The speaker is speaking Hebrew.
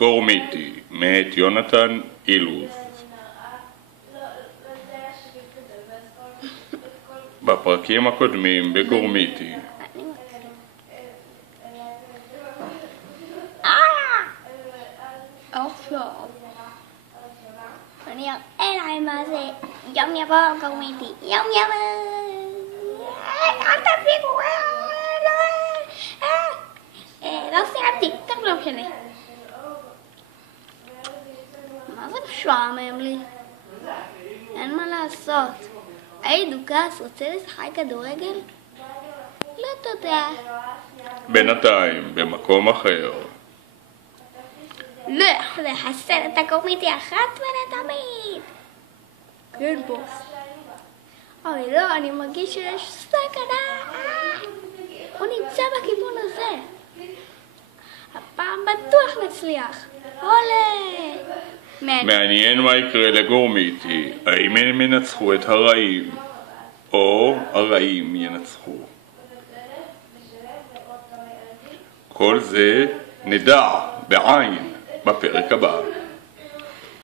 גורמיטי, מאת יונתן אילוז. בפרקים הקודמים בגורמיטי. עכשיו אני אראה להם מה זה יום יבוא גורמיטי. יום יבוא, אל תפיקו, לא סיימתי, טוב, לא משנה. מה זה משעמם לי? אין מה לעשות. היי דוקס, רוצה לשחק כדורגל? לא תודה. בינתיים, במקום אחר. לך לחסל את הגורמיטי אחת ולתמיד. כן בוס. אוי לא, אני מרגיש שיש סכנה. הוא נמצא בכיוון הזה. הפעם בטוח נצליח. עולה. מעניין מה יקרה לגורמיטי. האם הם ינצחו את הרעים או הרעים ינצחו? כל זה נדע בעין בפרק הבא.